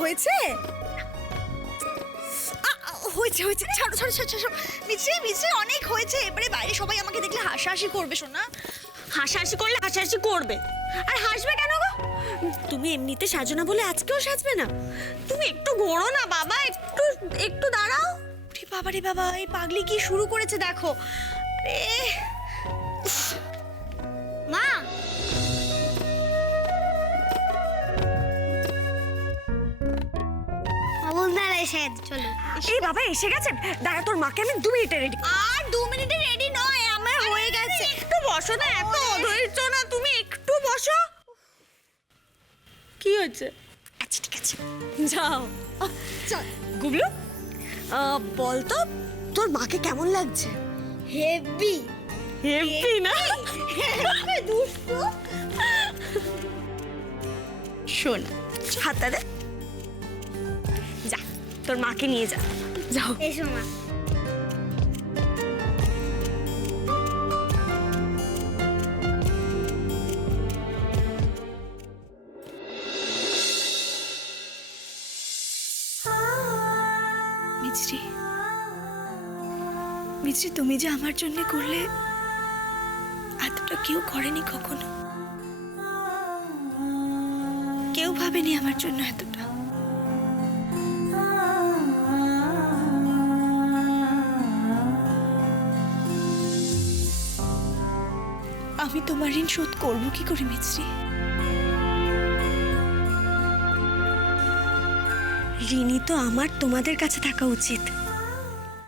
হয়েছে হয়েছে হয়েছে, ছাড়ো ছাড়ো ছাড়ো ছাড়ো। মিছরি মিছরি অনেক হয়েছে, এবারে বাইরে সবাই আমাকে দেখলে হাসাহাসি করবে শোনা। হাসাহাসি করলে হাসাহাসি করবে, আর হাসবে কেন গো? তুমি এমনিতে সাজো না বলে আজকেও সাজবে না? তুমি একটু ঘোরো না বাবা, একটু একটু দাঁড়াও। রে বাবা রে বাবা, এই পাগলি কি শুরু করেছে দেখো। রে মা, বন্ধুরা এসে চলো। এই বাবা এসে গেছে, দাঁড়া তোর মাকে আমি 2 মিনিটে রেডি। আর 2 মিনিটে রেডি নয়, আমার হয়ে গেছে। একটু বসো না, এত অধৈর্য না, তুমি একটু বসো। কি হয়েছে? আচ্ছা ঠিক আছে, যাও চল। গুবলু, বল তো তোর মাকে কেমন লাগছে? হেভি হেভি না? দুষ্টু। শোন, হাতটা দে, যা তোর মাকে নিয়ে যা, যাও। এসো মা। মিছরি মিছরি, তুমি যে আমার জন্য করলে এতটা কেউ করেনি কখনো, কেউ ভাবেনি আমার জন্য এতটা। আমি তোমার ঋণ শোধ করবো কি করে মিছরি? ঋণী তো আমার তোমাদের কাছে থাকা উচিত।